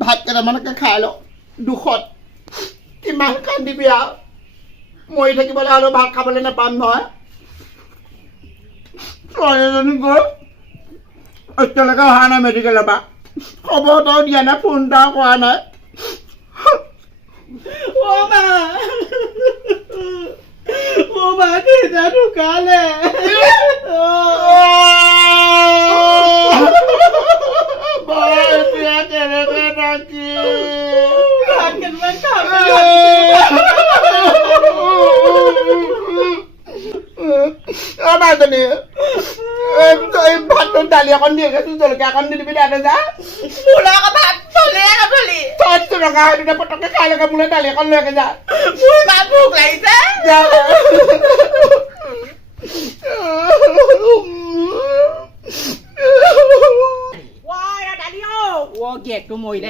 ভাত কেইটামানকে খাই লওঁ দুখত কিমান কান্দিবি আৰু মৰি থাকিবলৈ হ'লেও ভাত খাবলৈ নাপাম নহয় ছোৱালীজনী গৈ এতিয়ালৈকে অহা নাই মেডিকেলৰ পৰা খবৰ এটাও দিয়া নাই ফোন এটাও কৰা নাই মা দেউতা ঢুকালে এতিয়া কেনেকে থাকি মাজনী ভাতটো দালি অকণ দিয়ে জলকীয়া অকণ দি দিবি দাদা যা মোলৈ আকৌ ভাত চলে নচলি থৈছো ৰঙা হয়তো পটককে খাই লগে মোলৈ দালি অকণ লৈকে যা মোৰ ইমান ভোক লাগিছে Ôi, đã đi ô. Ủa, kẹt tôi mùi đấy.